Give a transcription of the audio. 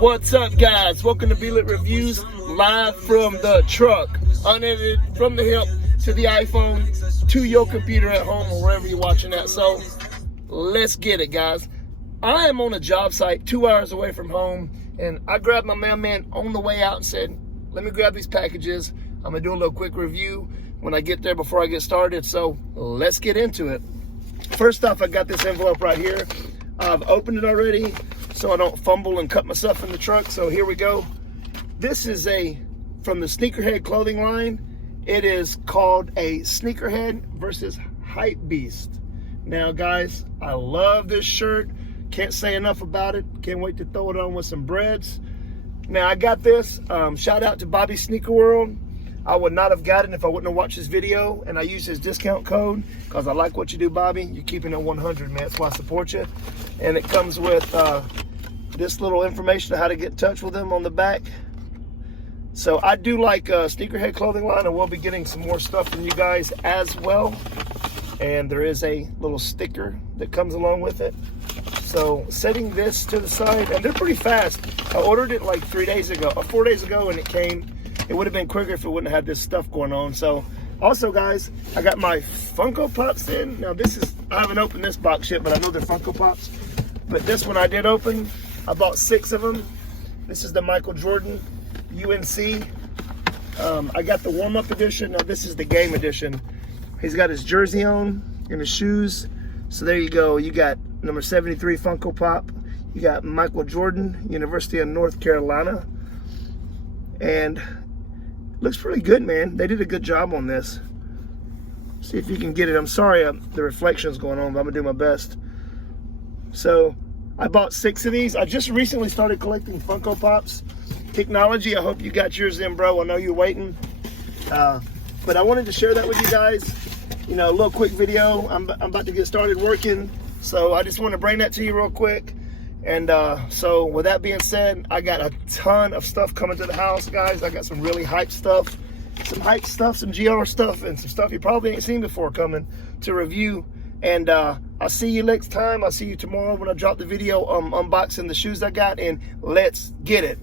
What's up, guys? Welcome to Be Lit Reviews, live from the truck, unedited, from the hip to the iPhone to your computer at home or wherever you're watching that. So let's get it, guys. I am on a job site 2 hours away from home, and I grabbed my mailman on the way out and said, let me grab these packages. I'm gonna do a little quick review when I get there before I get started. So let's get into it. First off, I got this envelope right here. I've opened it already so I don't fumble and cut myself in the truck. So here we go. This is from the Sneakerhead clothing line. It is called a Sneakerhead versus Hype Beast. Now, guys, I love this shirt. Can't say enough about it. Can't wait to throw it on with some breads. Now, I got this. Shout out to Bobby Sneaker World. I would not have gotten it if I wouldn't have watched this video, and I used his discount code because I like what you do, Bobby. You're keeping it 100, man. That's why I support you. And it comes with this little information on how to get in touch with him on the back. So I do like Sneakerhead Clothing Line, and we'll be getting some more stuff from you guys as well. And there is a little sticker that comes along with it. So setting this to the side, and they're pretty fast. I ordered it like 4 days ago, and it came. It would have been quicker if it wouldn't have had this stuff going on. So also, guys, I got my Funko Pops in. Now I haven't opened this box yet, but I know they're Funko Pops. But this one I did open. I bought 6 of them. This is the Michael Jordan UNC. I got the warm-up edition. Now this is the game edition. He's got his jersey on and his shoes. So there you go. You got number 73 Funko Pop. You got Michael Jordan, University of North Carolina. And looks pretty good, man. They did a good job on this. See if you can get it. I'm sorry the reflection's going on, but I'm gonna do my best. So I bought 6 of these. I just recently started collecting Funko Pops. Technology, I hope you got yours in, bro. I know you're waiting. But I wanted to share that with you guys. You know, a little quick video. I'm about to get started working. So I just want to bring that to you real quick. And so with that being said, I got a ton of stuff coming to the house, guys. I got some really hype stuff, some GR stuff, and some stuff you probably ain't seen before coming to review. And I'll see you next time. I'll see you tomorrow when I drop the video unboxing the shoes I got, and let's get it.